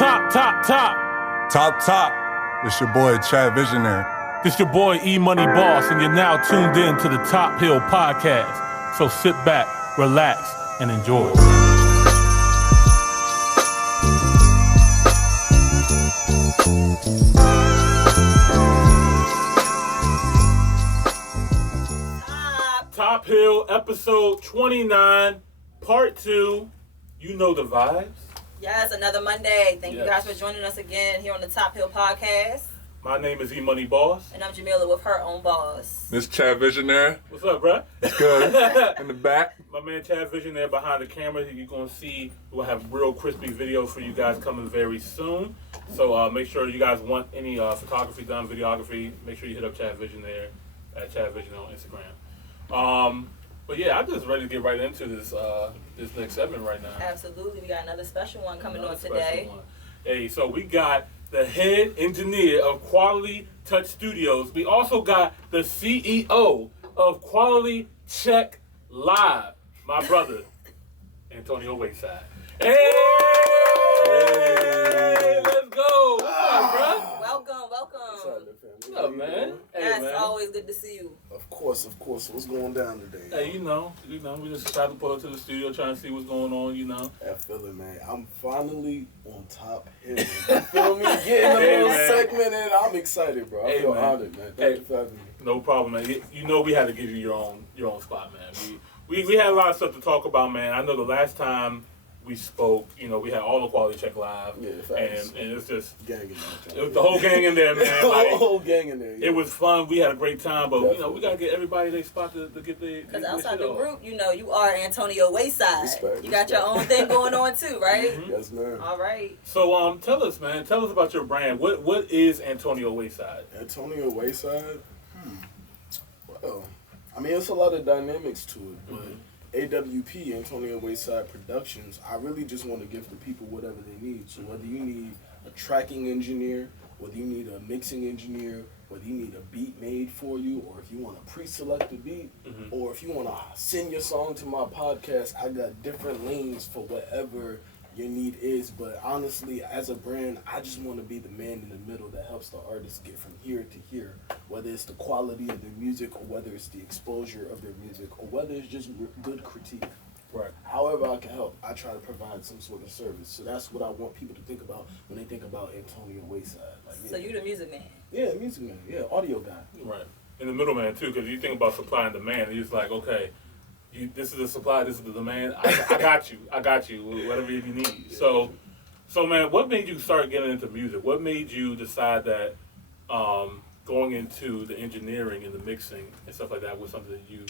Top. This your boy, Chad Visionary. This your boy, E-Money Boss, and you're now tuned in to the Top Hill Podcast. So sit back, relax, and enjoy. Top Hill, episode 29, part 2. You know the vibes. Yes, another Monday. Thank you guys for joining us again here on the Top Hill Podcast. My name is E-Money Boss. And I'm Jamila with her own boss. This Chad Visionary. What's up, bruh? It's good. In the back. My man Chad Visionary behind the camera. You're going to see we'll have real crispy videos for you guys coming very soon. So make sure you guys want any photography done, videography, make sure you hit up Chad Visionary at Chad Visionary on Instagram. But yeah, I'm just ready to get right into this this next segment right now. Absolutely. We got another special one coming on today. Hey, so we got the head engineer of Quality Touch Studios. We also got the CEO of Quality Check Live, my brother, AntonioWayside. Hey! Let's go. What's up, bro? Welcome. What's up, man? Hey, man. Always good to see you. Of course. What's going down today? Hey, you know, we just tried to pull up to the studio trying to see what's going on, you know. I feel it, man. I'm finally on Top Hill. You feel me? Getting a little segment in. I'm excited, bro. I feel honored, man. Thank you for having me. No problem, man. You know we had to give you your own spot, man. We had a lot of stuff to talk about, man. I know the last time we spoke, you know, we had all the Quality Check Live, and it's just gang in there. It was the whole gang in there, man. Like, the whole gang in there. Yeah. It was fun. We had a great time, but you know, we gotta get everybody their spot to get their. Because outside the group, you know, you are AntonioWayside. Respect. You got your own thing going on too, right? Mm-hmm. Yes, ma'am. All right. So tell us, man. Tell us about your brand. What is AntonioWayside? AntonioWayside. Well, I mean, it's a lot of dynamics to it, but. AWP, AntonioWayside Productions, I really just want to give the people whatever they need. So whether you need a tracking engineer, whether you need a mixing engineer, whether you need a beat made for you, or if you want to pre-select a beat, or if you want to send your song to my podcast, I got different lanes for whatever your need is. But honestly, as a brand, I just want to be the man in the middle that helps the artists get from here to here, whether it's the quality of their music, or whether it's the exposure of their music, or whether it's just good critique. Right. However I can help, I try to provide some sort of service. So that's what I want people to think about when they think about AntonioWayside. Like, So you the music man? Yeah, music man. Yeah, audio guy. Right. And the middleman too, because you think about supply and demand, you're just like, okay, this is the supply, this is the demand. I got you. Whatever you need. Yeah. So man, what made you start getting into music? What made you decide that going into the engineering and the mixing and stuff like that was something that you were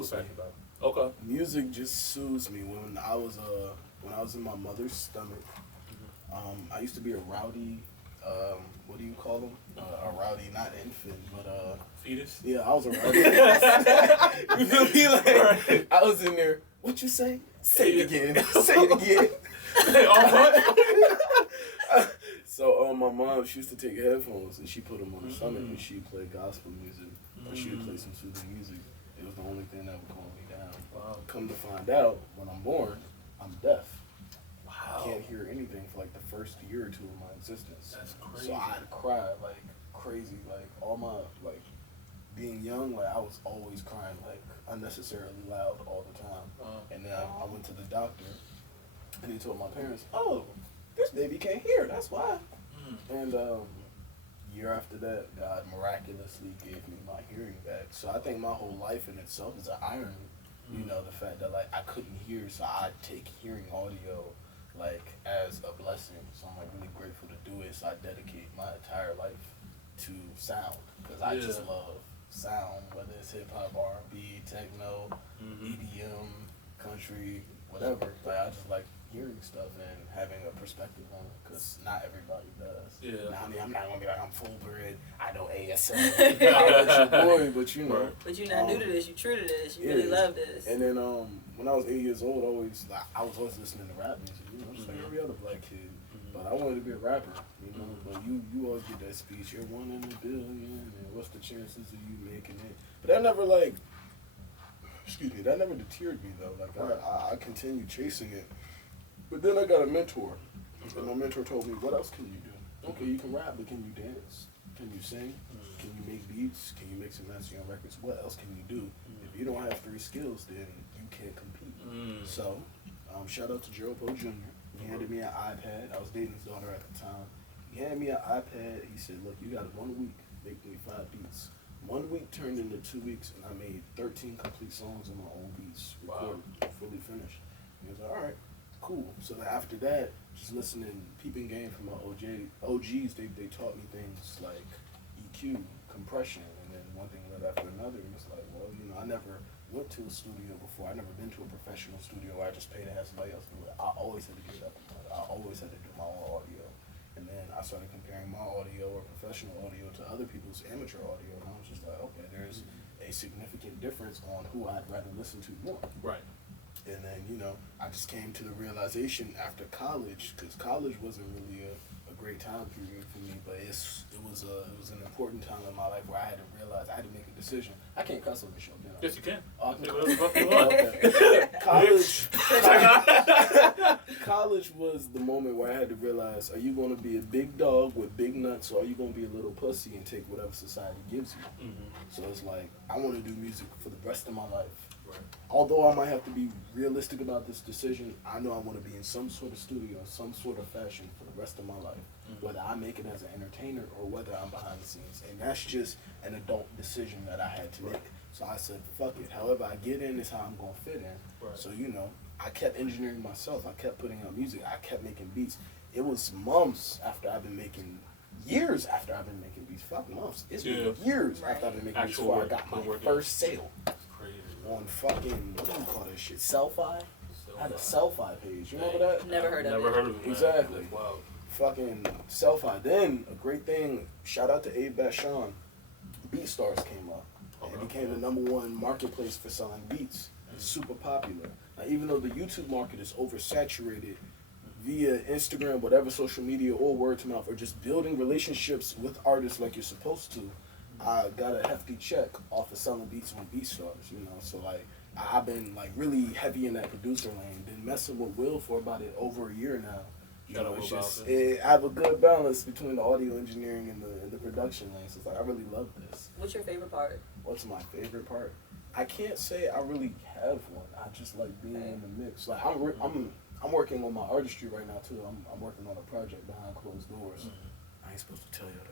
passionate about? Okay. Music just soothes me. When I was in my mother's stomach, I used to be a rowdy. What do you call them? A rowdy, not infant, but fetus. Yeah, I was a rowdy. You feel me? Like I was in there. What you say? Say it again. Say it again. So my mom, she used to take headphones and she put them on her stomach and she'd play gospel music or she would play some soothing music. It was the only thing that would calm me down. Wow. Come to find out, when I'm born, I'm deaf. Wow. I can't hear anything for like the first year or two of my existence. That's crazy. So I'd cry like crazy, like all my being young, like I was always crying like unnecessarily loud all the time. And then I went to the doctor and he told my parents, "Oh, this baby can't hear. That's why." And year after that, God miraculously gave me my hearing back. So I think my whole life in itself is an irony. You know, the fact that like I couldn't hear, so I take hearing audio like as a blessing. So I'm like really grateful to do it. So I dedicate my entire life to sound because I just love sound, whether it's hip hop, R&B, techno, EDM, country, whatever. Like I just like hearing stuff and having a perspective on it because not everybody does. Yeah. Now, I mean, I'm not gonna be like I'm full bred. I know ASL. I'm your boy, but you know. But you're not new to this. You're true to this. You really love this. And then when I was 8 years old, I was always listening to rap music. You know, just like every other black kid. But I wanted to be a rapper. You know, but you always get that speech. You're 1 in a billion, and what's the chances of you making it? But that never that never deterred me though. Like I continued chasing it. But then I got a mentor And my mentor told me, what else can you do? Okay, you can rap, but can you dance? Can you sing? Can you make beats? Can you mix and master your records? What else can you do? If you don't have 3 skills, then you can't compete. So, shout out to Gerald Poe Jr. He handed me an iPad. I was dating his daughter at the time. He handed me an iPad. He said, look, you got 1 week. Make me 5 beats. 1 week turned into 2 weeks, and I made 13 complete songs on my own beats, recorded, fully finished. He was like, all right, cool. So then after that, just listening, peeping game from my OGs, they taught me things like EQ, compression, and then one thing led after another. And it's like, well, you know, I never went to a studio before. I never been to a professional studio where I just paid to have somebody else do it. I always had to get it up. I always had to do my own audio. And then I started comparing my audio or professional audio to other people's amateur audio, and I was just like, okay, there's a significant difference on who I'd rather listen to more. Right. And then, you know, I just came to the realization after college, because college wasn't really a great time period for me, but it was an important time in my life where I had to realize I had to make a decision. I can't cuss on the show, can I? Yes, you can. Oh, I can Say cuss. whatever the fuck you want. College was the moment where I had to realize, are you going to be a big dog with big nuts, or are you going to be a little pussy and take whatever society gives you? So it's like, I want to do music for the rest of my life. Right. Although I might have to be realistic about this decision, I know I want to be in some sort of studio, some sort of fashion for the rest of my life. Whether I make it as an entertainer or whether I'm behind the scenes. And that's just an adult decision that I had to make. So I said, fuck it. However I get in is how I'm going to fit in. Right. So, you know, I kept engineering myself. I kept putting out music. I kept making beats. It was months after I've been making, years after I've been making beats. Fuck months. It's been years after I've been making beats before I got my first sale. On fucking, what do you call that shit? Selfie? I had a Selfie page. You remember that? Never heard of it. Never heard of it. Exactly. Wow. Fucking Selfie. Then, a great thing, shout out to Abe Bashan. BeatStars came up. It became the #1 marketplace for selling beats. It's super popular. Now, even though the YouTube market is oversaturated, via Instagram, whatever social media, or word to mouth, or just building relationships with artists like you're supposed to, I got a hefty check off of selling beats on BeatStars, you know. So like, I've been like really heavy in that producer lane. Been messing with Will for about over a year now. You know, it's just I have a good balance between the audio engineering and the production lane. So it's like I really love this. What's your favorite part? What's my favorite part? I can't say I really have one. I just like being in the mix. Like I'm working on my artistry right now too. I'm working on a project behind closed doors. I ain't supposed to tell you that.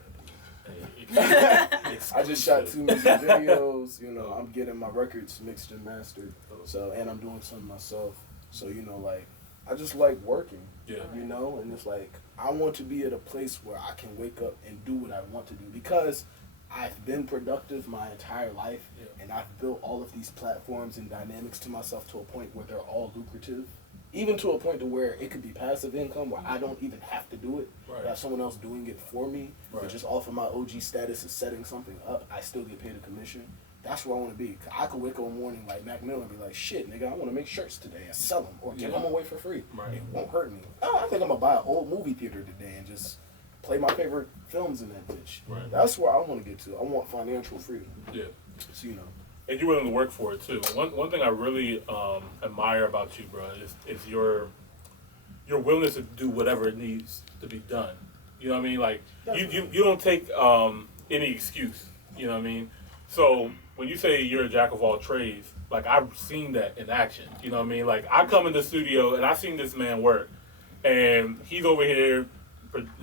I just shot 2 music videos, you know. I'm getting my records mixed and mastered, so, and I'm doing some myself. So, you know, like, I just like working, you know, and it's like, I want to be at a place where I can wake up and do what I want to do, because I've been productive my entire life, and I've built all of these platforms and dynamics to myself to a point where they're all lucrative. Even to a point to where it could be passive income, where I don't even have to do it. I have someone else doing it for me. But just off of my OG status of setting something up, I still get paid a commission. That's where I want to be. I could wake up one morning like Mac Miller and be like, shit, nigga, I want to make shirts today and sell them or give them away for free. It won't hurt me. Oh, I think I'm going to buy an old movie theater today and just play my favorite films in that bitch. That's where I want to get to. I want financial freedom. So, you know. And you're willing to work for it too. One thing I really admire about you, bro, is your willingness to do whatever it needs to be done. You know what I mean? Like you don't take any excuse. You know what I mean? So when you say you're a jack of all trades, like I've seen that in action. You know what I mean? Like I come in the studio and I've seen this man work, and he's over here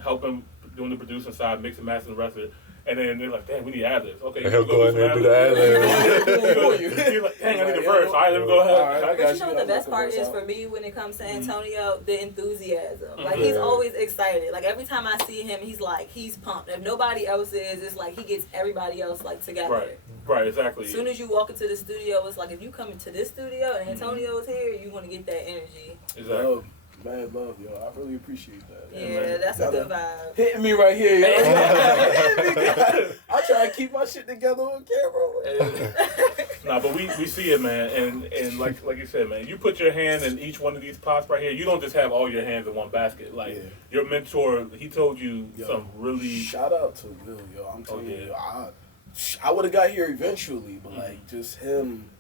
helping doing the producing side, mixing, mastering, the rest of it. And then they're like, "Dang, we need ad-libs." Okay, he'll go in there and do the ad-libs. You're like, "Dang, I need the verse." All right, let me go ahead. But you know what the best part is for me when it comes to Antonio? The enthusiasm. Like, he's always excited. Like, every time I see him, he's pumped. If nobody else is, it's like he gets everybody else, like, together. Right, exactly. As soon as you walk into the studio, it's like, if you come into this studio and Antonio is here, you want to get that energy. Exactly. Mad love, yo. I really appreciate that. Yeah, that's a good vibe. Hitting me right here, yo. I try to keep my shit together on camera. Nah, but we see it, man. And like you said, man, you put your hand in each one of these pots right here. You don't just have all your hands in one basket. Like, your mentor, he told you some really... Shout out to Will, yo. I'm telling you, I would have got here eventually, but, like, just him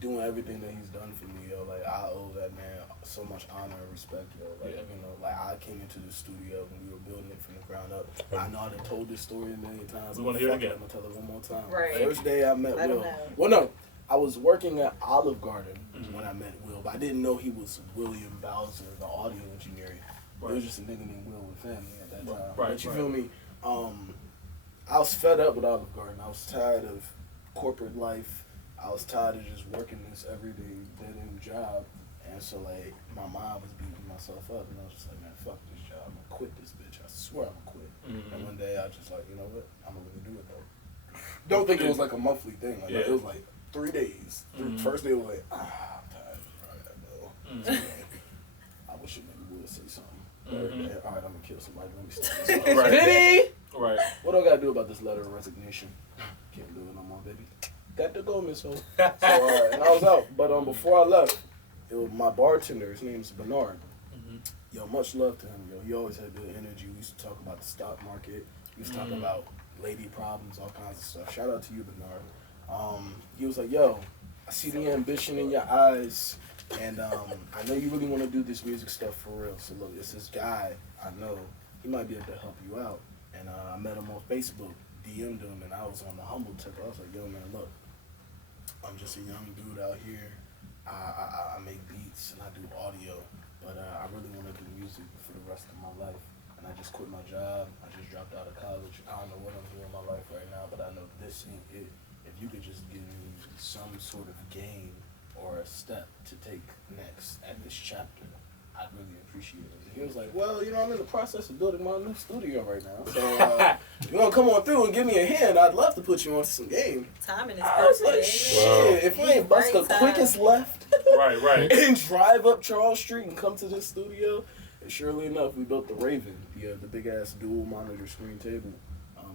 doing everything that he's done for me, yo. Like, I owe that man so much honor and respect, yo. Like, you know, like I came into the studio when we were building it from the ground up. I know I done told this story a million times. We want to hear it again. I'm gonna tell it one more time. Right. First day I met Will. Well, no, I was working at Olive Garden when I met Will, but I didn't know he was William Bowser, the audio engineer. Right. It was just a nigga named Will with family at that time. Right. But you feel me? I was fed up with Olive Garden. I was tired of corporate life. I was tired of just working this everyday dead-end job. And so, like, my mom was beating myself up. And I was just like, man, fuck this job. I'm going to quit this bitch. I swear I'm going to quit. And one day I was just like, you know what? I'm going to really do it, though. Don't think it was like a monthly thing. Like, it was like 3 days. First day was like, I'm tired. All right, I know. I wish a nigga would say something. All right, I'm going to kill somebody. Let me stop. Vinny! Right. What do I gotta do about this letter of resignation? Can't do it no more, baby. Got to go, Miss Ho. So, and I was out. But before I left, it was my bartender. His name is Bernard. Yo, much love to him. Yo, he always had good energy. We used to talk about the stock market. We used to talk about lady problems, all kinds of stuff. Shout out to you, Bernard. He was like, yo, I see the ambition in your eyes. And I know you really want to do this music stuff for real. So look, it's this guy I know. He might be able to help you out. And I met him on Facebook, DM'd him, and I was on the humble tip. I was like, yo, man, look, I'm just a young dude out here. I make beats and I do audio, but I really want to do music for the rest of my life. And I just quit my job. I just dropped out of college. I don't know what I'm doing in my life right now, but I know this ain't it. If you could just give me some sort of game or a step to take next at this chapter, I'd really appreciate it. He was like, well, you know, I'm in the process of building my new studio right now. So, you want to come on through and give me a hand? I'd love to put you on some game. Timing is I was like, perfect. shit, if we ain't bust the quickest left Right. and drive up Charles Street and come to this studio, and surely enough, we built the Raven, the big-ass dual monitor screen table.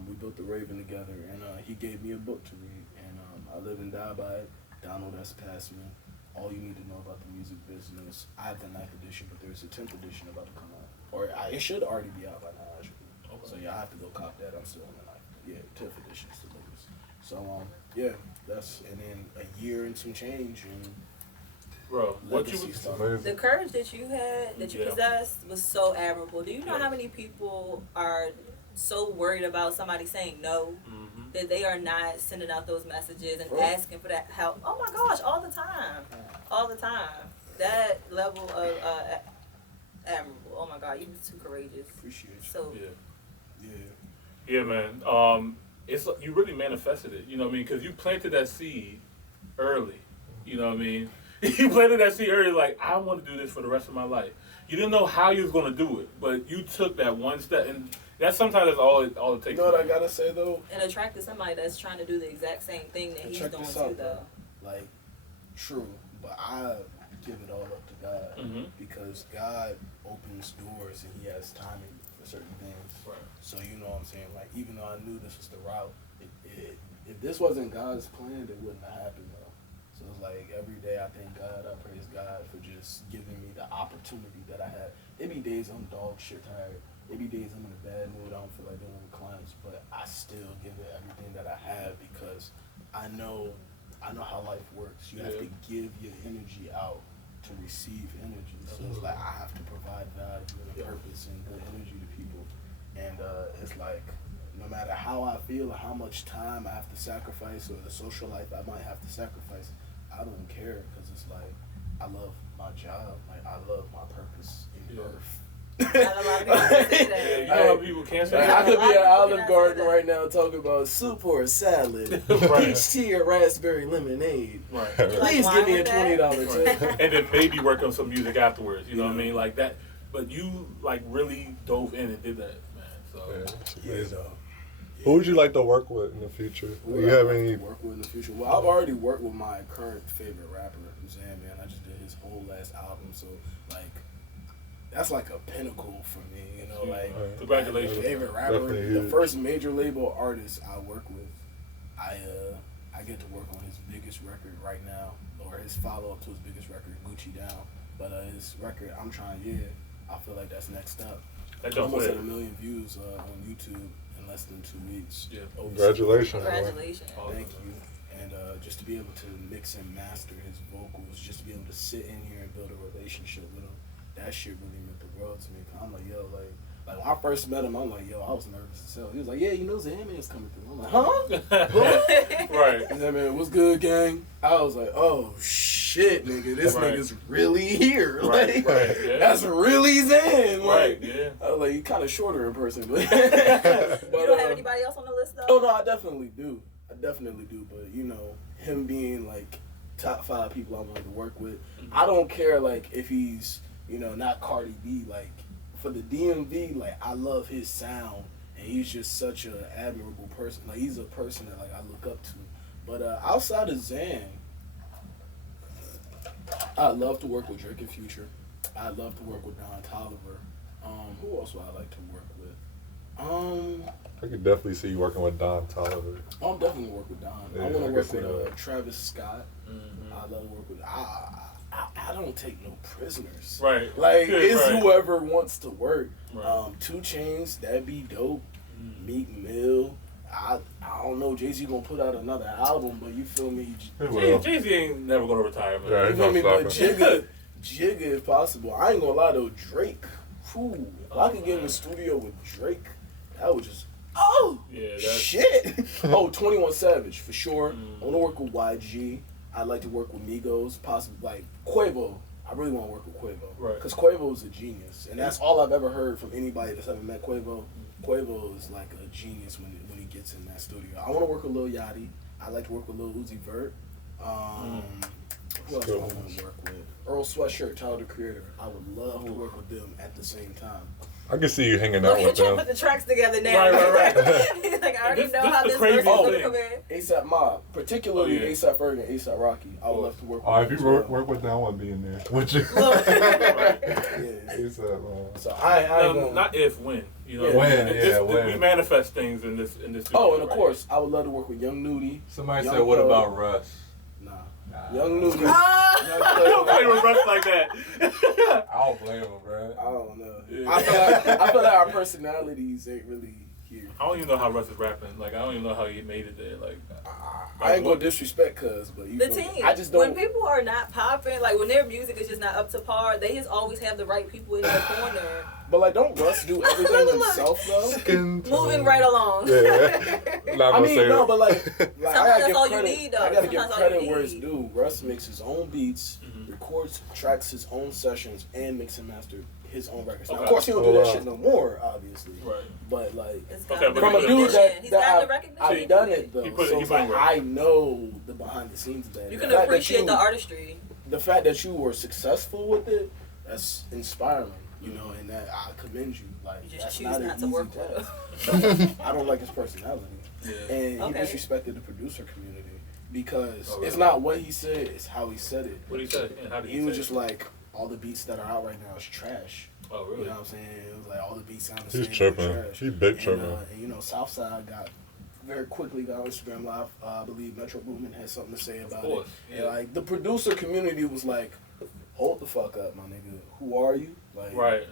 We built the Raven together, and he gave me a book to read, and I live and die by it. Donald S. Passman. All you need to know about the music business. I have the 9th edition, but there's a 10th edition about to come out. Or it should already be out by now, actually. Okay. So yeah, I have to go cop that. I'm still on the 9th. Yeah, 10th edition is the latest. So yeah, that's, and then a year and some change, and bro, what you the courage that you had, that you possessed, was so admirable. Do you know how many people are so worried about somebody saying no that they are not sending out those messages and asking for that help? Oh my gosh, all the time. That level of admirable. Oh my God, you were too courageous. Appreciate you. So yeah, man. It's like you really manifested it. You know what I mean? Because you planted that seed early. You know what I mean? You planted that seed early. Like, I want to do this for the rest of my life. You didn't know how you was going to do it, but you took that one step, and that's sometimes that's all it takes. You know what I gotta say though? And attracted somebody that's trying to do the exact same thing that he's doing too, though. Like, true, but I give it all up to God because God opens doors and He has timing for certain things. Right. So you know what I'm saying? Like, even though I knew this was the route, if this wasn't God's plan, it wouldn't have happened though. So it's like every day I thank God, I praise God for just giving me the opportunity that I had. It be days I'm dog shit tired. It be days I'm in a bad mood, I don't feel like dealing with clients, but I still give it everything that I have because I know how life works. You have to give your energy out to receive energy. So it's like I have to provide value and purpose and good energy to people. And it's like no matter how I feel or how much time I have to sacrifice or the social life I might have to sacrifice, I don't care because it's like I love my job. Like I love my purpose in birth. Not a lot of people can say that. You know how people can't say that. I could be at Olive Garden right now talking about soup or a salad, peach tea or raspberry lemonade. Right. Please give me a $20 tip. And then maybe work on some music afterwards. You know what I mean? Like that. But you like really dove in and did that, man. So Who would you like to work with in the future? Do you have any work with in the future? Well, I've already worked with my current favorite rapper, Zan, man. I just did his whole last album, so like that's like a pinnacle for me, you know. Like congratulations, favorite rapper, the first major label artist I work with. I get to work on his biggest record right now, or his follow up to his biggest record, Gucci Down. But his record, I'm trying. I feel like that's next up. Almost at 1 million views on YouTube in less than 2 weeks. Yeah. Congratulations. Congratulations. Thank you. And just to be able to mix and master his vocals, just to be able to sit in here and build a relationship with him, that shit really meant the world to me. I'm like, yo, like when I first met him, I'm like, yo, I was nervous as hell. He was like, yeah, you know Zandman's coming through. I'm like, huh? Right. And then, man, what's good, gang? I was like, oh, shit, nigga, this nigga's really here. Right, Like, yeah. that's really Zan. Right, Like, yeah. I was like, you kind of shorter in person. But, You don't have anybody else on the list though? Oh, no, I definitely do. But, you know, him being, like, top 5 people I wanted to work with, I don't care, like, if he's, you know, not Cardi B. Like, for the DMV, like, I love his sound, and he's just such an admirable person. Like, he's a person that, like, I look up to. But outside of Zan, I'd love to work with Drake and Future. I'd love to work with Don Toliver. Who else would I like to work with? I could definitely see you working with Don Toliver. I'm definitely gonna work with Don. Yeah, I want I to can work see with that. Travis Scott. I love to work with. I don't take no prisoners. Right. Like it's Right. whoever wants to work. Right. 2 Chainz, that'd be dope. Meek Mill. I don't know. Jay-Z gonna put out another album, but you feel me? Jay-Z ain't never gonna retire, man. Yeah, You he's feel not me? But stopping. Jigga if possible. I ain't gonna lie though. Drake. Whew, if I could get in the studio with Drake, that would just. Oh Yeah, that's shit! 21 Savage for sure. I want to work with YG. I'd like to work with Migos, possibly like Quavo. I really want to work with Quavo, Right. Because Quavo is a genius, and that's all I've ever heard from anybody that's ever met Quavo. Quavo is like a genius when he gets in that studio. I want to work with Lil Yachty. I like to work with Lil Uzi Vert. Who else do I want to work with? Earl Sweatshirt, Tyler the Creator. I would love to work with them at the same time. I can see you hanging Look, out you're with trying to them. put the tracks together now. Right. He's like, I already This- know this how the this crazy verse is going to thing. come in. ASAP Mob, particularly Oh, yeah. ASAP Ferg and ASAP Rocky. I would love to work with Oh, if them you as well. work with them, I want to be in there. Would you? Yeah. He's So I ain't gonna. not if, when. You know, Yeah. When, It's yeah, just- when. We manifest things in this. Oh, and of right course, I would love to work with Young Nudie. Somebody Young said, what Thug. about Russ? Nah. Young Nudie. Ah! Young here. Don't play Thug. with Russ like that. I don't blame him, bro. I don't know. Yeah. I feel like our personalities ain't really here. I don't even know how Russ is rapping. Like, I don't even know how he made it there. Like, I ain't gonna disrespect Cuz, but you The feel me? team. I just When don't. people are not popping, like when their music is just not up to par, they just always have the right people in their corner, But like, don't Russ do everything himself though? moving right along. Yeah. Not I gonna mean, say no, that. but like I Sometimes gotta that's give all you credit. need, though. I gotta give Sometimes all you credit where it's need. due. Russ makes his own beats, records, tracks his own sessions, and mix and master his own records. Now, of Okay. course, he don't do Oh, that wow. shit no more, obviously. right. But like, It's Okay, gotten but from a the dude recognition. He's that gotten the I've recognition. done it though, He put it- so he it's put it like right. I know the behind the scenes of that. You The can fact that appreciate you- the artistry. The fact that you were successful with it, that's inspiring. You know, and that I commend you. Like, You just that's choose not, not an to easy work with task. him. I don't like his personality. Yeah. And Okay. he disrespected the producer community because Oh, really? it's not what he said, it's how he said it. What did he say? Yeah, how did He he was say just it? like, all the beats that are out right now is trash. Oh, You really? know what I'm saying? It was like all the beats sound the He's same. tripping. they're trash. He big And, tripping. and you know, Southside got very quickly got on Instagram Live. I believe Metro Boomin had something to say about course, it. yeah. And like the producer community was like, hold the fuck up, my nigga. Who are you? Like, Right.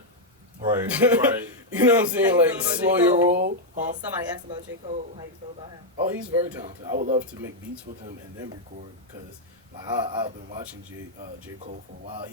Right. Right. You know what I'm saying? How you Like, feel about slow J. your Cole? roll. Huh? Somebody asked about J. Cole. How you feel about him? Oh, he's very talented. I would love to make beats with him and then record because like, I've been watching J. Cole for a while.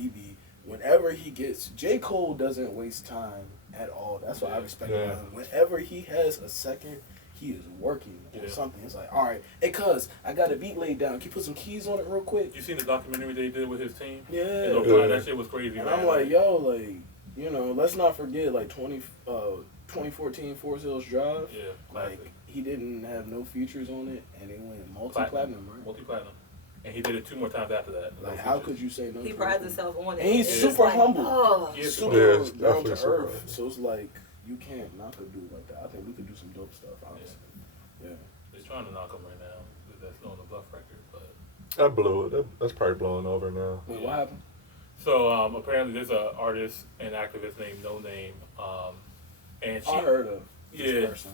Whenever he gets, J. Cole doesn't waste time at all. That's what I respect Yeah. about him. Whenever he has a second, he is working on Yeah. something. It's like, all right, hey, cuz, I got a beat laid down. Can you put some keys on it real quick? You seen the documentary they did with his team? Yeah. And O'Brien, that shit was crazy. And man. I'm like, yo, like, you know, let's not forget, like, 2014 Forest Hills Drive. yeah, Like, classic. he didn't have no features on it, and it went multi-platinum, right? Multi-platinum. And he did it 2 more times after that. Like, how could you say no? He to prides it? himself on it. And he's It's super just like, humble. Oh. Yeah. Super Yeah, it's down definitely to super earth. humble. So it's like, you can't knock a dude like that. I think we could do some dope stuff, honestly. Yeah. They're trying to knock him right now. That's on the Bluff record. But That blew it. That's probably blowing over now. Wait, what happened? so apparently there's an artist and activist named No Name, and she I heard of this Yeah. person.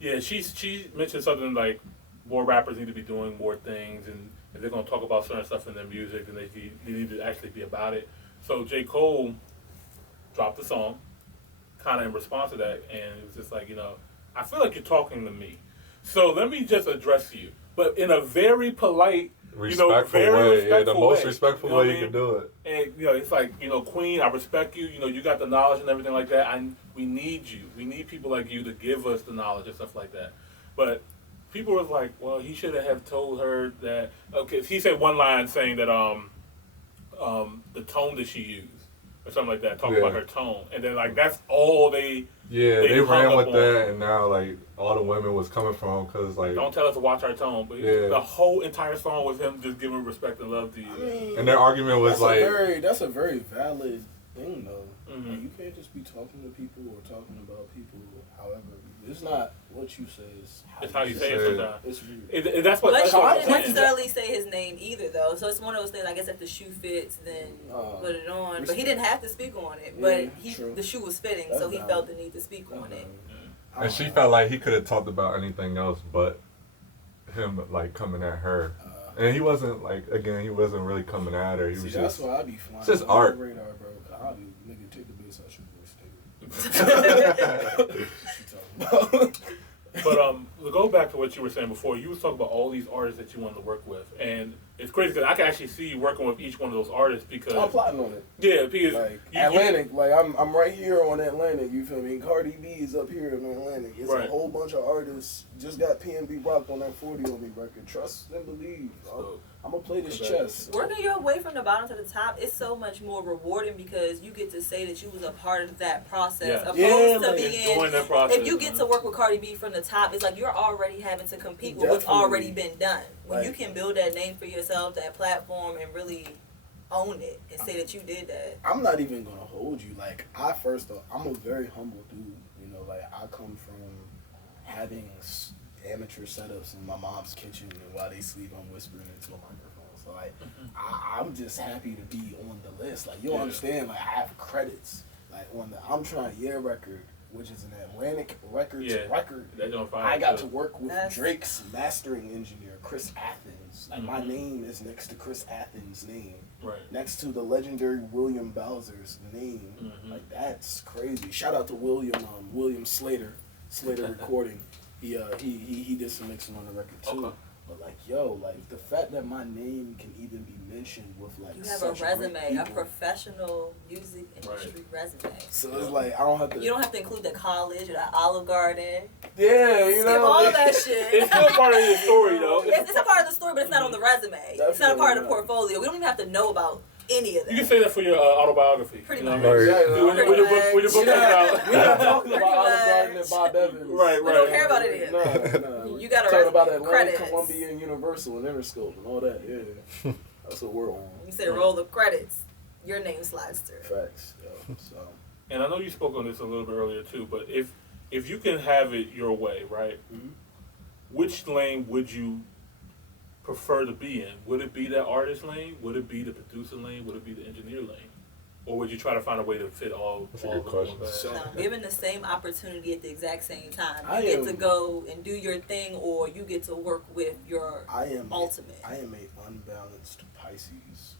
yeah she mentioned something like more rappers need to be doing more things, and if they're gonna talk about certain stuff in their music, then they need to actually be about it. So J. Cole dropped the song, kind of in response to that, and it was just like, you know, I feel like you're talking to me. So let me just address you. but in a very polite, Respectful very way. respectful Yeah, the most way. respectful You know what way I you mean? can do it. And it's like, Queen, I respect you. You got the knowledge and everything like that. We need you. We need people like you to give us the knowledge and stuff like that. But people was like, well, he should have told her that. Okay, he said one line saying that the tone that she used or something like that, talking about her tone, and then like that's all they. Yeah, they hung ran up with on. that, and now like all the women was coming from because like Don't tell us to watch our tone, but the whole entire song was him just giving respect and love to you. I mean, and their argument was that's a very valid thing though. Mm-hmm. Like, you can't just be talking to people or talking about people. However, it's not what you say; it's how you say it sometimes. It's weird. That's what. But That's she what didn't I'm saying. necessarily say his name either, though. So it's one of those things. I guess if the shoe fits, then put it on. But he didn't have to speak on it. But the shoe was fitting, so he felt the need to speak on it. and she felt like he could have talked about anything else but him like coming at her. And he wasn't he wasn't really coming at her. He was that's just. why I be flying. It's just art. Radar, bro. I'll be nigga take the bass out your voice, nigga. But to go back to what you were saying before, you was talking about all these artists that you wanted to work with, and it's crazy because I can actually see you working with each one of those artists because I'm plotting on it. Yeah, because like Atlantic, like I'm right here on Atlantic. You feel me? Cardi B is up here in Atlantic. It's a whole bunch of artists. Just got PNB rocked on that 40 on me record. Trust and believe. I'm gonna play this chess. Working your way from the bottom to the top is so much more rewarding because you get to say that you was a part of that process, opposed to being. That process, if you get to work with Cardi B from the top, it's like you're already having to compete with what's already been done. When you can build that name for yourself, that platform, and really own it and say that you did that. I'm not even gonna hold you. Like I'm a very humble dude. Like I come from having amateur setups in my mom's kitchen, and while they sleep, I'm whispering into a microphone. So like, I'm just happy to be on the list. Like you'll understand. Like I have credits. Like on the I'm Trying record, which is an Atlantic Records record. I got to work with Drake's mastering engineer, Chris Athens. Like my name is next to Chris Athens' name. Right. Next to the legendary William Bowser's name. Like that's crazy. Shout out to William Slater Recording. He did some mixing on the record too. Okay. But like the fact that my name can even be mentioned with like you have such a resume, great a professional music industry resume. So it's like I don't have to. You don't have to include the college or the Olive Garden. Yeah, skip all of that shit. It's still part of your story though. It's a part of the story, but it's not on the resume. Definitely it's not a part of the portfolio. We don't even have to know about any of that. You can say that for your autobiography. Pretty much. much. When your book comes out. We're not talking about Olive Garden and Bob Evans. Right. We don't care about it yet. No. You got to talking about Atlantic, credits. Columbia, and Universal, and Interscope, and all that. Yeah, that's what we're on. You said roll the credits. Your name slides through. Facts. Yo. So. And I know you spoke on this a little bit earlier too, but if you can have it your way, right? Mm-hmm. Which lane would you prefer to be in? Would it be that artist lane? Would it be the producer lane? Would it be the engineer lane? Or would you try to find a way to fit all That's a of good them? question. So, Given the same opportunity at the exact same time, I you get am- to go and do your thing, or you get to work with your ultimate. I am a unbalanced Pisces.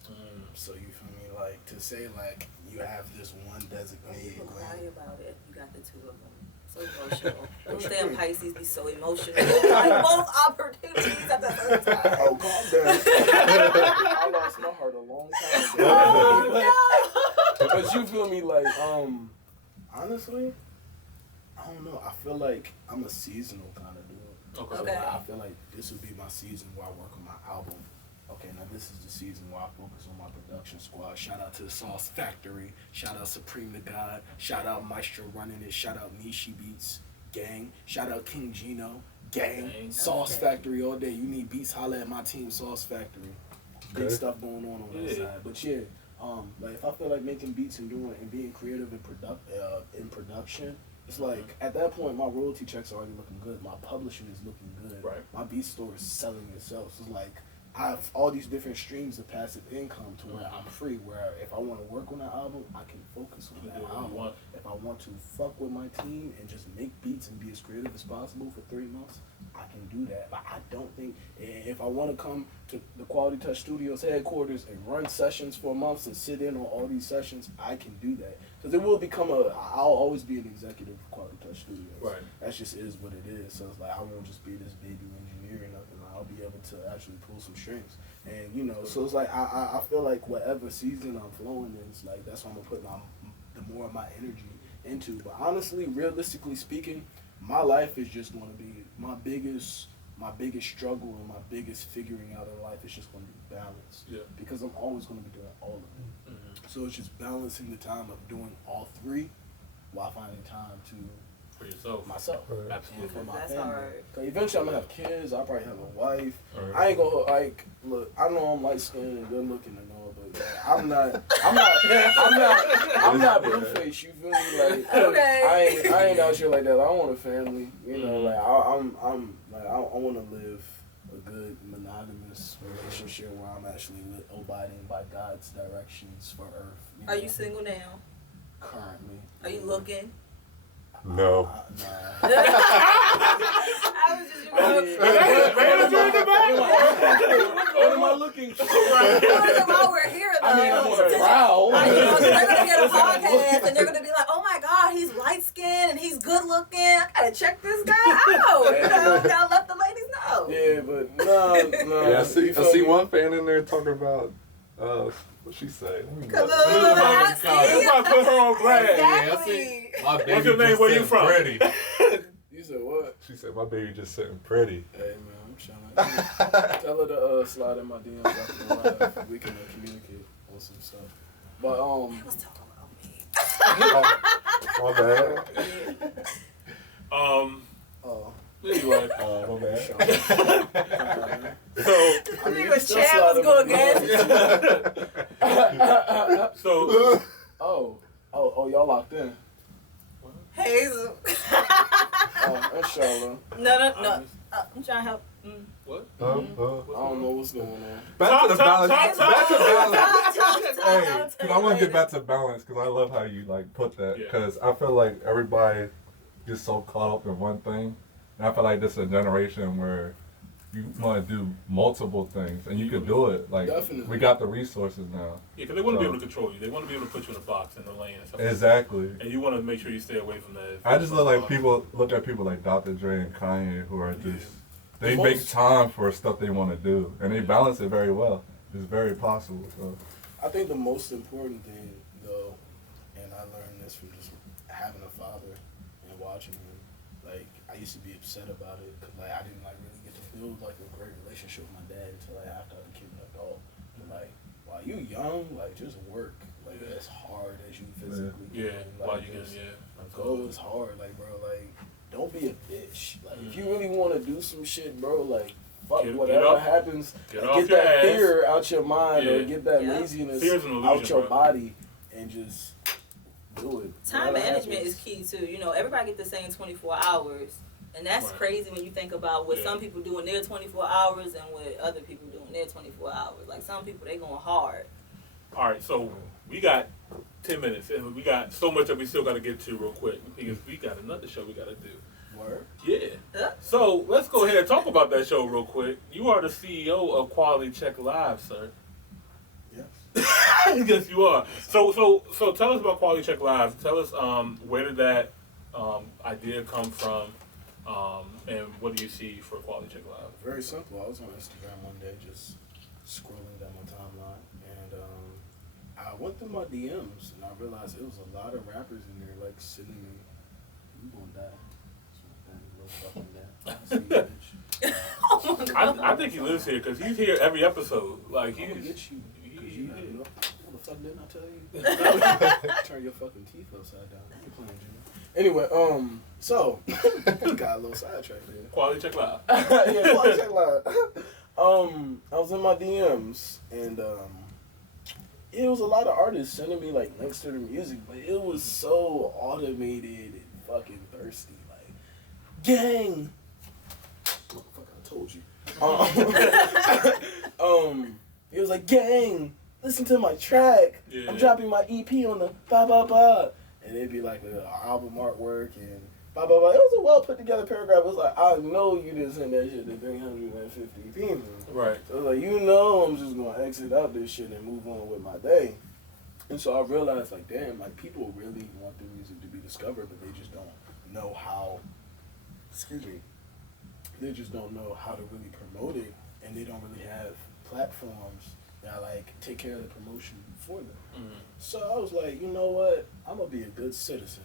So you feel me? Like to say like you have this one designated People cry lane. about it. You got the two of them. So emotional. Those damn Pisces be so emotional. Like both opportunities at the same time. Oh, calm down. I lost my heart a long time ago. Oh no! But you feel me? Like honestly, I don't know. I feel like I'm a seasonal kind of dude. Okay. So Okay. I feel like this would be my season where I work on my album. Okay, now this is the season where I focus on my production squad. Shout out to the Sauce Factory. Shout out Supreme the God. Shout out Maestro running it. Shout out Nishi Beats. Gang. Shout out King Gino. Gang. Sauce Factory all day. You need beats, holla at my team, Sauce Factory. Big stuff going on that side. But yeah, like if I feel like making beats and doing and being creative in production, it's like at that point my royalty checks are already looking good. My publishing is looking good. Right. My beat store is selling itself. So it's like I have all these different streams of passive income to where I'm free. Where if I want to work on that album, I can focus on that album. If I want to fuck with my team and just make beats and be as creative as possible for 3 months, I can do that. Like, I don't think if I want to come to the Quality Touch Studios headquarters and run sessions for months and sit in on all these sessions, I can do that. Because it will become I'll always be an executive of Quality Touch Studios. Right. That just is what it is. So it's like, I won't just be this baby engineer or nothing. I'll be able to actually pull some strings. And, you know, so it's like, I feel like whatever season I'm flowing in, it's like, that's what I'm going to put the more of my energy into. But honestly, realistically speaking, my life is just going to be my biggest struggle and my biggest figuring out in life is just going to be balance. Yeah. Because I'm always going to be doing all of it. Mm-hmm. So it's just balancing the time of doing all three while finding time to For yourself. myself. Right. And Absolutely. for my That's family. hard. Cause eventually I'm gonna have kids. I'll probably have a wife. Right. I ain't gonna like look. I know I'm light skinned and good looking and all, but I'm not Blueface. You feel me? Like Okay. I ain't out here like that. I want a family. You know, like I'm like I want to live a good monogamous relationship where I'm actually abiding by God's directions for Earth. Are you single now? Currently. Are you looking? No. I was just What am I looking for? while we're here though. I mean, I'm on a prowl. They're gonna hear the podcast and they're gonna be like, "Oh my God, he's light skinned and he's good looking. I gotta check this guy out." You know, gotta let the ladies know. Yeah, but no. Yeah, I see You feel me? one fan in there talking about what she say. Cause You about to put her on blast. Exactly. My baby What's your name? just Where you sitting from? Pretty. You said what? She said my baby just sitting pretty. Hey man, I'm trying to tell her to slide in my DMs after the live. We can communicate on some stuff. But I was talking about me. My bad. Anyway, My bad. so I mean, Nigga, Chad was going against. so Oh, y'all locked in. Hazel. Inshallah. No. I'm trying to help. what? I don't know what's going on. Back to the balance. Talk. Back to balance. Hey, Talk. 'cause I want to get back to balance because I love how you like put that. Yeah. Because I feel like everybody gets so caught up in one thing, and I feel like this is a generation where you want to do multiple things, and you can do it. Like Definitely. we got the resources now. Yeah, because they want to be able to control you. They want to be able to put you in a box in the lane and stuff. Exactly. And you want to make sure you stay away from that. I just look at people like Dr. Dre and Kanye who are just they The make most- time for stuff they want to do, and they balance it very well. It's very possible. So. I think the most important thing, though, and I learned this from just having a father and watching him. Like, I used to be upset about it because like I didn't like really get to build like a great relationship with my dad until like after I became an adult. But like, while you young, like just work. Like as hard as you physically Yeah, can. while Like, you can, just yeah. go is hard. Like, bro, like don't be a bitch. Like, if you really want to do some shit, bro, like. Fuck Get whatever up. happens. Get Like, off get your that ass. fear out your mind or Yeah. get that Yeah. laziness Fear's an illusion, out your bro. body and just do it. Time Whatever management happens. is key too. You know, everybody get the same 24 hours. And that's Right. crazy when you think about what Yeah. some people do in their 24 hours and what other people do in their 24 hours. Like some people, they going hard. All right, so we got 10 minutes, and we got so much that we still got to get to real quick because we got another show we got to do. Word. Yeah. Huh? So let's go ahead and talk about that show real quick. You are the CEO of Quality Check Live, sir. Yes. Yes, you are. So tell us about Quality Check Live. Tell us where did that idea come from, and what do you see for Quality Check Live? Very simple. I was on Instagram one day just scrolling down my timeline and I went through my DMs and I realized it was a lot of rappers in there like sending me, "You gonna die." Oh my God. I think he lives here because he's here every episode. Like I'm gonna he's. get you. Cause you Yeah. know, what the fuck didn't I tell you? Turn your fucking teeth upside down. You're playing, Jimmy. Anyway, so got a little sidetracked there. Quality Check Live. Yeah, Quality Check Live. I was in my DMs and it was a lot of artists sending me like links to their music, but it was so automated and fucking thirsty. Like, gang. Motherfucker, I told you. It was like, gang, listen to my track. Yeah. I'm dropping my EP on the ba ba ba. And it'd be like an album artwork and blah, blah, blah. It was a well put together paragraph. It was like, I know you didn't send that shit to 350 people. Right. So it was like, you know I'm just going to exit out this shit and move on with my day. And so I realized, like, damn, like, people really want their music to be discovered, but they just don't know how, excuse me, they just don't know how to really promote it, and they don't really have platforms that, like, take care of the promotion for them. Mm-hmm. So I was like, you know what, I'm going to be a good citizen,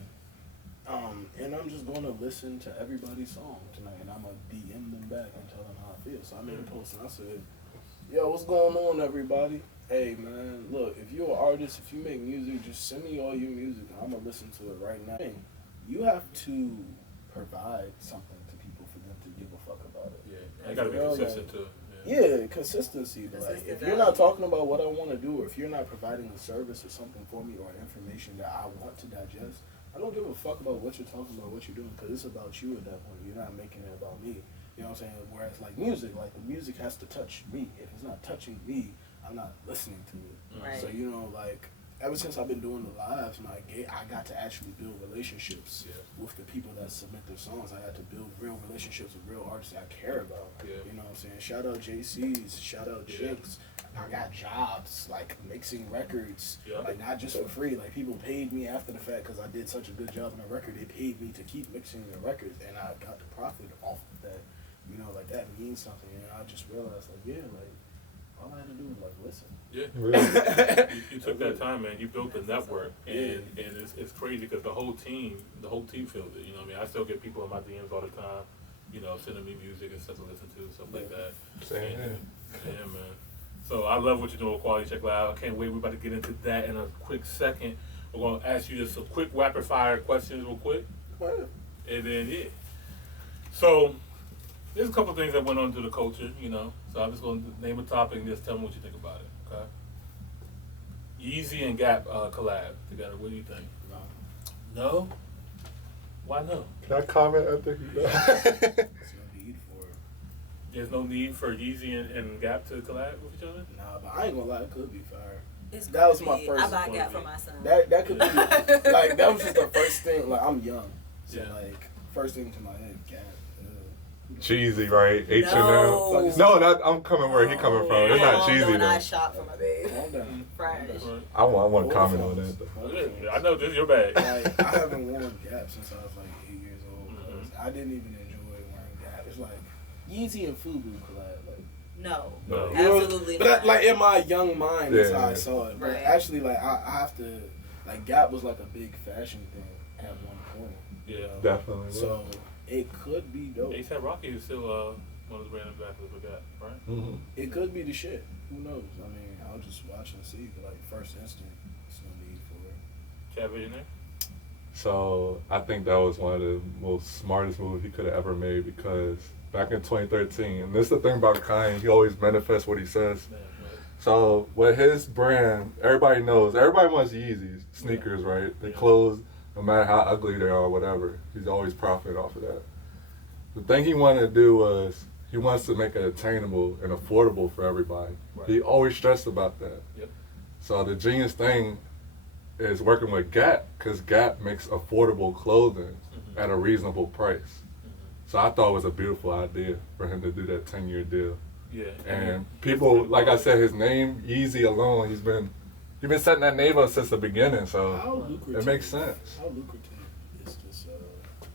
and I'm just going to listen to everybody's song tonight, and I'm going to DM them back and tell them how I feel. So I made a post, and I said, yo, what's going on, everybody? Hey, man, look, if you're an artist, if you make music, just send me all your music, and I'm going to listen to it right now. You have to provide something to people for them to give a fuck about it. Yeah, they got to be consistent, too. Yeah, consistency. But like, if you're not talking about what I want to do, or if you're not providing a service or something for me, or information that I want to digest, I don't give a fuck about what you're talking about, what you're doing, because it's about you at that point. You're not making it about me. You know what I'm saying? Whereas like music, like the music has to touch me. If it's not touching me, I'm not listening to it. Right. So, you know, like, ever since I've been doing the lives, I got to actually build relationships with the people that submit their songs. I got to build real relationships with real artists that I care about. Yeah. You know what I'm saying? Shout out JC's, shout out Jinx. I got jobs, like mixing records, like not just for free. Like people paid me after the fact because I did such a good job on the record. They paid me to keep mixing the records, and I got the profit off of that. You know, like that means something. And I just realized, like, yeah, like all I had to do was like listen. Yeah, Really? you took that time, man. You built the network, and it's crazy because the whole team feels it. You know what I mean? I still get people in my DMs all the time, you know, sending me music and stuff to listen to, stuff like that. Same here. Yeah, man. So I love what you're doing with Quality Check Live. I can't wait. We're about to get into that in a quick second. We're going to ask you just some quick rapid fire questions real quick. And then, So there's a couple things that went on to the culture, you know. So I'm just going to name a topic and just tell me what you think about it, okay? Yeezy and Gap collab together. What do you think? No? Why no? Can I comment after you go? There's no need for it. There's no need for Yeezy and Gap to collab with each other? Nah, but I ain't gonna lie, it could be fire. It's That was could my be. first I buy one. Gap for my son. That could be like that was just the first thing. Like I'm young, so Yeah. like first thing to my head, Gap. Cheesy, right? H&M. No. No, that I'm coming where he coming from. It's not cheesy When I though. shop for my baby. Calm down. Fresh. I want to comment on that though. Yeah, I know this is your bag. Like I haven't worn Gap since I was like 8 years old. 'Cause I didn't even enjoy wearing Gap. It's like Yeezy and Fubu collab. Like No. No. you know, Absolutely but not. like in my young mind, that's how I Yeah. saw it. But Right. actually, like I have to. Like Gap was like a big fashion thing at one point. Yeah. You know? Definitely. So it could be dope. A$AP Rocky is still one of the brand ambassadors for Gap, right? Mm-hmm. It could be the shit. Who knows? I mean, I'll just watch and see. But like first instant, it's no need for it. Chad Visionaire? So I think that was one of the most smartest moves he could have ever made because back in 2013, and this is the thing about Kanye, he always manifests what he says. Man, So with his brand, everybody knows, everybody wants Yeezys, sneakers, right? They clothes, no matter how ugly they are or whatever, he's always profiting off of that. The thing he wanted to do was, he wants to make it attainable and affordable for everybody. Right. He always stressed about that. Yep. So the genius thing is working with Gap, because Gap makes affordable clothing at a reasonable price. So I thought it was a beautiful idea for him to do that 10-year deal. Yeah. And people, like I said, his name, Yeezy alone, he's been setting that name up since the beginning, so How lucrative? it makes sense. How lucrative is this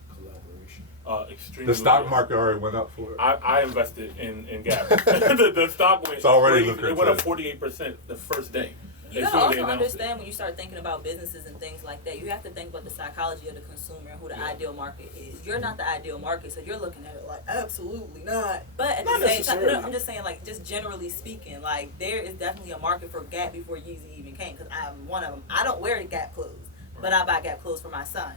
collaboration? Extremely. The stock market already went up for it. I invested in Gap. the stock went. It's already crazy. It went up lucrative. 48% the first day. You As gotta soon as they also announced it. understand when you start thinking about businesses and things like that, you have to think about the psychology of the consumer and who the ideal market is. You're not the ideal market, so you're looking at it like, absolutely not. But at Not the same time, necessarily. no, I'm just saying, like, just generally speaking, like, there is definitely a market for Gap before Yeezy even came, because I'm one of them. I don't wear the Gap clothes, but I buy Gap clothes for my son.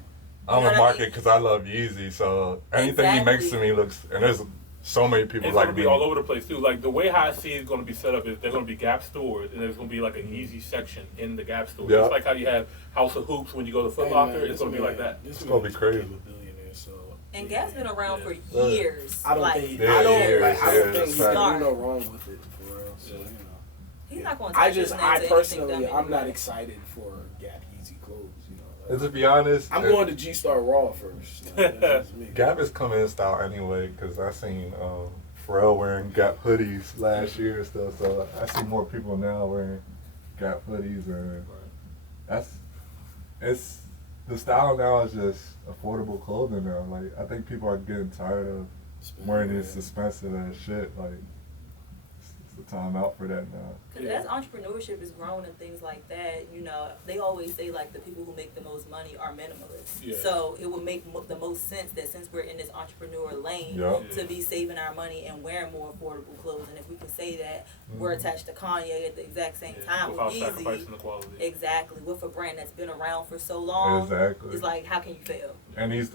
You I'm know a what I market mean? because I love Yeezy, so anything he makes to me looks, and there's so many people It's like going to me. be all over the place too. Like the way how I see it's going to be set up is they're going to be Gap stores, and there's going to be like a Yeezy section in the Gap store. Yeah. Just like how you have House of Hoops when you go to Foot Locker, it's going to be like that. It's gonna be crazy. And Gap's been around for Yeah. years. I don't like, think. Yeah, I don't. yeah, like, I don't yeah, think it's he can fact. do no wrong with it for real. So you know. he's not going to I touch his just, name I to anything personally, dumb I'm not anyway. excited for Gap Yeezy clothes. You know, And to be honest, I'm going to G Star Raw first. That's just me. Gap is coming in style anyway, because I seen Pharrell wearing Gap hoodies last year and stuff, so I see more people now wearing Gap hoodies, and it's the style now is just affordable clothing now. Like, I think people are getting tired of wearing this expensive ass shit. Like, it's the time out for that now. Because as entrepreneurship is growing and things like that, you know, they always say like the people who make the most money are minimalists. Yeah. So it would make the most sense that since we're in this entrepreneur lane, Yup. to be saving our money and wearing more affordable clothes. And if we can say that we're attached to Kanye at the exact same time with without Yeezy, sacrificing the quality. exactly, with a brand that's been around for so long, Exactly. it's like, how can you fail? And these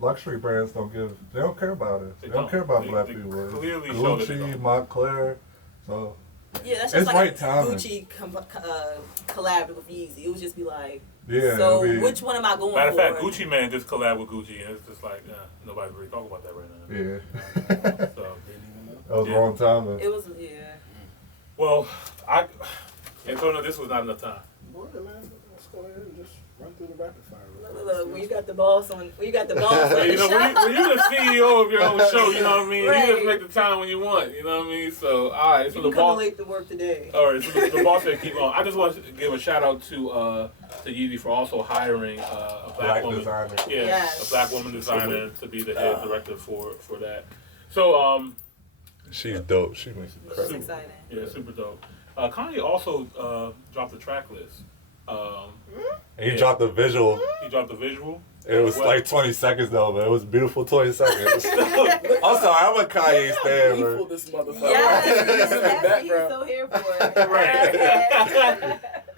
luxury brands they don't care about us. They don't care about black people. Clearly show that they Gucci, don't. Montclair, so Yeah, that's it's just like right a timing. Gucci collabed with Yeezy. It would just be like, Yeah, so it'll be- which one am I going Matter of for? fact, Gucci Man just collabed with Gucci, and it's just like, nobody's really talking about that right now. Yeah. So, That was Yeah. wrong timing. It was, yeah. well, Antonio, this was not enough time. Boy, man, let's go ahead and just run through the rapid fire. Look, when you got the boss on, when you got the boss on Yeah, the you know, when you're the CEO of your own show, you know what I mean? Right. You just make the time when you want, you know what I mean? So, all right, so you the can come boss. late to work today. All right, so the boss said keep on. I just want to give a shout out to Yeezy for also hiring a black woman. designer. Yeah, Yes. a black woman designer to be the head director for that. So, She's dope. She makes it It's incredible. exciting. yeah, super dope. Kanye also dropped the track list. And he dropped the visual. He dropped the visual. It was Well- like 20 seconds though, but it was a beautiful 20 seconds. I'm sorry, I'm a Kanye stan, Lethal, bro. this motherfucker. Yes, This is in the that's what he's background. so here for. Right.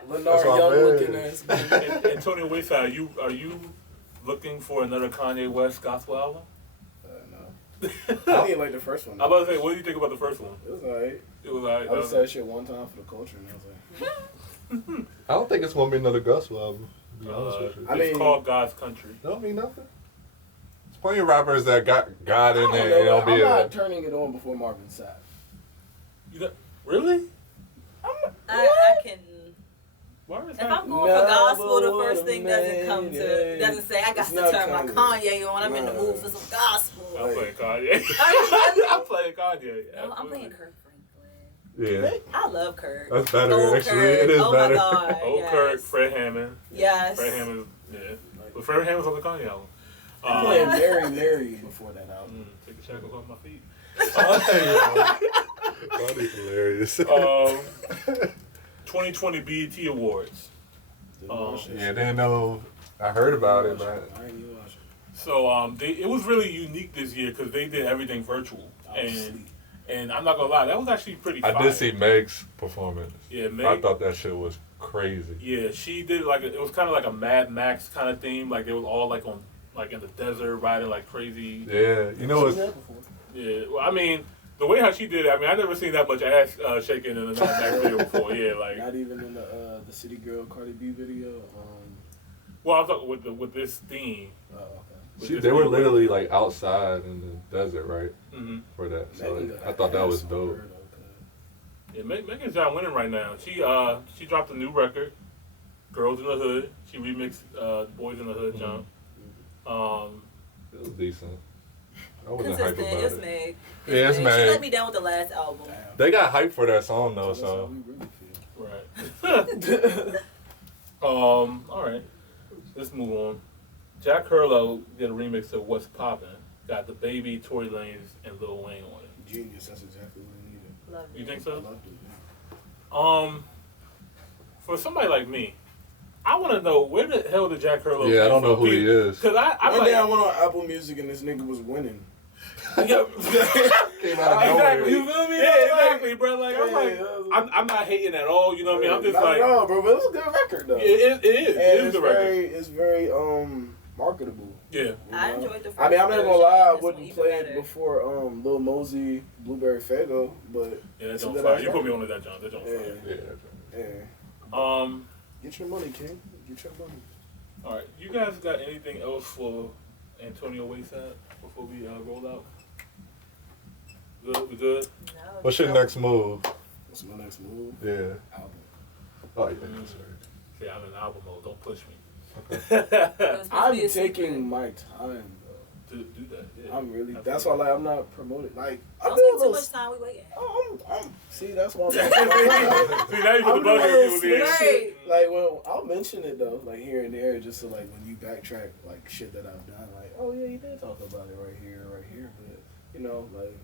Leonard That's my Young man. looking ass. Antonio Wayside, are you looking for another Kanye West gospel album? No. I didn't like the first one. I'm about to say, what do you think about the first one? It was alright. It was like, I was that shit one time for the culture, and I was like, I don't think it's gonna be another gospel album, to be honest with you. I it's mean- called God's Country. That don't mean nothing. There's plenty of rappers that got God in I there. don't It know, don't be I'm a, not turning it on before Marvin Sapp. Really? I can. Why is If that? I'm going for gospel, the Never first thing doesn't come made to it. doesn't say I got It's to not turn my Kanye. Kanye on. I'm in the Nah. mood for some gospel. I'm playing Kanye. I- I'm playing Kanye. No, I'm playing absolutely. Kirk Franklin. yeah. I love Kirk. That's better, Old actually. Kirk. It is oh better. my God. Old yes. Kirk, Fred Hammond. Yes. Fred Hammond, yeah. But Fred Hammond's on the Kanye album. I'm playing Mary Mary before that album. Take the shackles off my feet. That's hilarious. 2020 BET Awards. Didn't watch that Yeah, shit. didn't know. I heard about it, Didn't watch but I ain't even watch it. So it was really unique this year because they did everything virtual, I was asleep. and I'm not gonna lie, that was actually pretty. I fire. did see Meg's performance. Yeah, Meg. I thought that shit was crazy. Yeah, she did it was kind of like a Mad Max kind of theme. Like they was all like on like in the desert riding like crazy. Yeah, you know Seen what's that before. Yeah, well, I mean the way how she did it. I mean I never seen that much ass shaking in a Mad Max video before. Yeah, like Not even in the City Girl Cardi B video. well I'm talking with this theme. Oh, okay. with She, this they were theme. literally like outside in the desert, right? Mhm. For that, so Megan got I thought that was ass on dope. her, though, 'cause Yeah, Megan's John winning right now. She dropped a new record, "Girls in the Hood." She remixed "Boys in the Hood" jump. It was decent. I wasn't hyped Consistent. about It's it. Meg. Yeah, it's She Meg. let me down with the last album. Damn. They got hyped for that song though, That's how so we really feel. Right. All right. Let's move on. Jack Harlow did a remix of "What's Poppin'." Got the Baby, Tory Lanez, and Lil Wayne on it. Genius. That's exactly what I needed. Love You it. think I so? loved it. For somebody like me, I want to know where the hell did Jack Harlow? yeah, I don't know who he is. Because I'm One like, day I went on Apple Music and this nigga was winning. yeah, Came out of exactly. nowhere. You feel me? Yeah, exactly, bro. Like I'm Yeah, like, that was- I'm not hating at all. You know what I mean? I'm just Not like, at all, bro. But it was a good record though. yeah, it is. And It is it's the record. it's very marketable. Yeah. you I know? enjoyed the first I mean, I'm not gonna version. lie, I This wouldn't one play even it better. before Lil Mosey, Blueberry Faygo, but Yeah, that it's a don't good fire. ass You put me record. on to that, John. That don't Yeah, fire. yeah. Get your money, King. Get your money. All right. You guys got anything else for Antonio Wayside before we roll out? Good. We good. No, What's your no. next move? What's my next move? Yeah. Album. Oh yeah, that's right. See, I'm in album mode. Don't push me. It was supposed to I'm be a taking secret. my time, To do that. Yeah. I'm really. That's why I'm not promoting. Like I Don't do a take too little. much time. We waiting. See, that's why. See, now you put the I'm bug doing in people's ears. Right. Like when I'll mention it though, like here and there, just so like when you backtrack like shit that I've done, like oh yeah, you did talk about it right here, but you know, like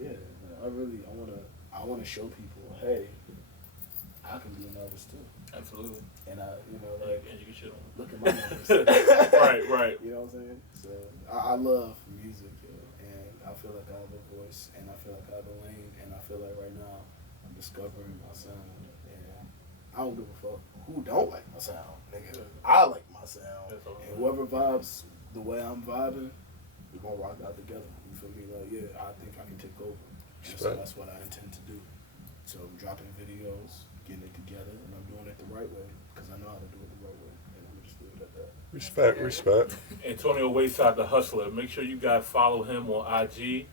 yeah, I wanna show people, hey, I can be an artist too, Absolutely. and And you can shit on look at my numbers. Right. You know what I'm saying? So I love music, yeah, and I feel like I have a voice, and I feel like I have a lane, and I feel like right now I'm discovering my sound, and I don't give a fuck who don't like my sound, nigga. I like my sound, That's all and whoever vibes the way I'm vibing, we gonna rock out together. You feel me? Like yeah, I think I can take over. And so that's what I intend to do. So I'm dropping videos, getting it together, and I'm doing it the right way because I know how to do it the right way, and I'm just doing it at that. Respect. AntonioWayside, the hustler. Make sure you guys follow him on IG,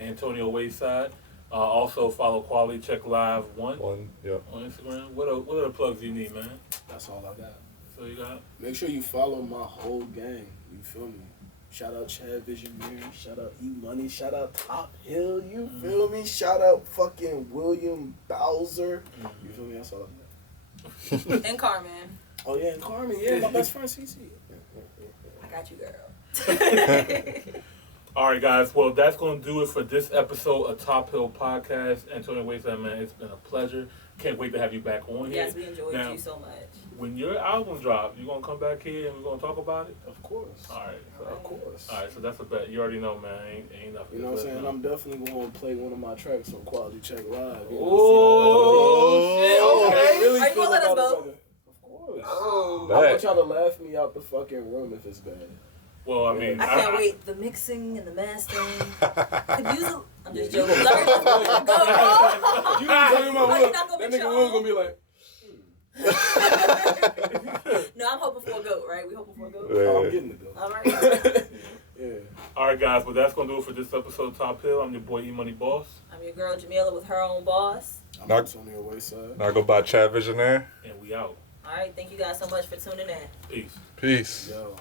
AntonioWayside. Also follow Quality Check Live 1 One, yeah. on Instagram. What other plugs you need, man? That's all I got. So you got? Make sure you follow my whole gang. You feel me? Shout out Chad Visionary. Shout out E Money. Shout out Top Hill. You feel me? Shout out fucking William Bowser. You feel me? That's all I got. And Carmen. Oh yeah, and Carmen. Yeah, my best friend CC. I got you, girl. All right, guys. Well, that's going to do it for this episode of Top Hill Podcast. Antonio Wayside, man, it's been a pleasure. Can't wait to have you back on here. Yes, we enjoyed Now, you so much. When your album drop, you going to come back here and we're going to talk about it? Of course. All right. So, Of course. All right, so that's a bet. You already know, man. Ain't nothing. You know what I'm saying? I'm definitely going to play one of my tracks on Quality Check Live. You know, Oh, see how shit, okay. really Are you feel gonna let us about vote? it. Of course. Oh, I want y'all to laugh me out the fucking room if it's bad. Well, I mean, I can't wait. The mixing and the mastering. Could use a... I'm just joking. Larry, go. You ain't talking about Like, Will. you're not gonna That be nigga your Will own. gonna be like, No, I'm hoping for a goat, right? We hoping for a goat? oh, I'm getting the go. All right. Yeah. all right, guys. Well, that's going to do it for this episode of Top Hill. I'm your boy, E Money Boss. I'm your girl, Jamila, with her own boss. I'm Knock- Antonio Wayside. Now go by Chad Visionary. And we out. All right. Thank you guys so much for tuning in. Peace. Peace. Yo.